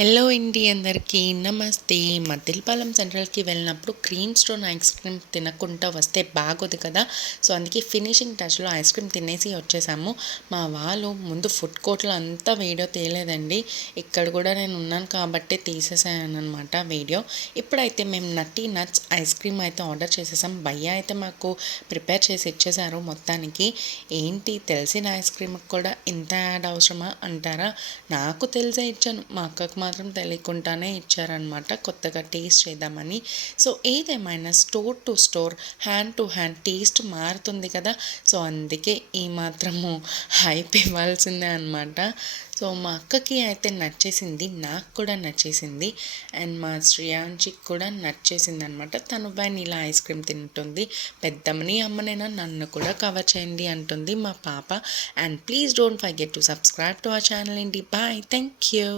Hello అండి, అందరికీ నమస్తే. మద్దిలపాలెం సెంట్రల్కి వెళ్ళినప్పుడు క్రీమ్ స్టోన్ ఐస్ క్రీమ్ తినకుండా వస్తే బాగోదు కదా. సో అందుకే ఫినిషింగ్ టచ్లో ఐస్ క్రీమ్ తినేసి వచ్చేసాము. మా వాళ్ళు ముందు ఫుడ్ కోర్ట్లో అంతా వీడియో తీయలేదండి, ఇక్కడ కూడా నేను ఉన్నాను కాబట్టి తీసేసాను అనమాట వీడియో. ఇప్పుడైతే మేము నట్టి నట్స్ ఐస్ క్రీమ్ అయితే ఆర్డర్ చేసేసాం. భయ్య అయితే మాకు ప్రిపేర్ చేసి ఇచ్చేసారు మొత్తానికి. ఏంటి తెలిసిన ఐస్ క్రీమ్కి కూడా ఇంత యాడ్ అవసరమా అంటారా? నాకు తెలిసే ఇచ్చాను, మా అక్కకు మాత్రం తెలియకుండానే ఇచ్చారనమాట, కొత్తగా టేస్ట్ చేద్దామని. సో ఏదేమైనా store to store, hand to hand taste మారుతుంది కదా. సో అందుకే ఈ మాత్రము హైప్ ఇవ్వాల్సిందే అనమాట. సో మా అక్కకి అయితే నచ్చేసింది, నాకు కూడా నచ్చేసింది, అండ్ మా శ్రేయాంశికి కూడా నచ్చేసింది అనమాట. తను ఇలా ఐస్ క్రీమ్ తింటుంది. పెద్దమ్మని అమ్మనైనా నన్ను కూడా కవర్ చేయండి అంటుంది మా పాప. And please don't forget to subscribe to our channel అండి. Bye, thank you.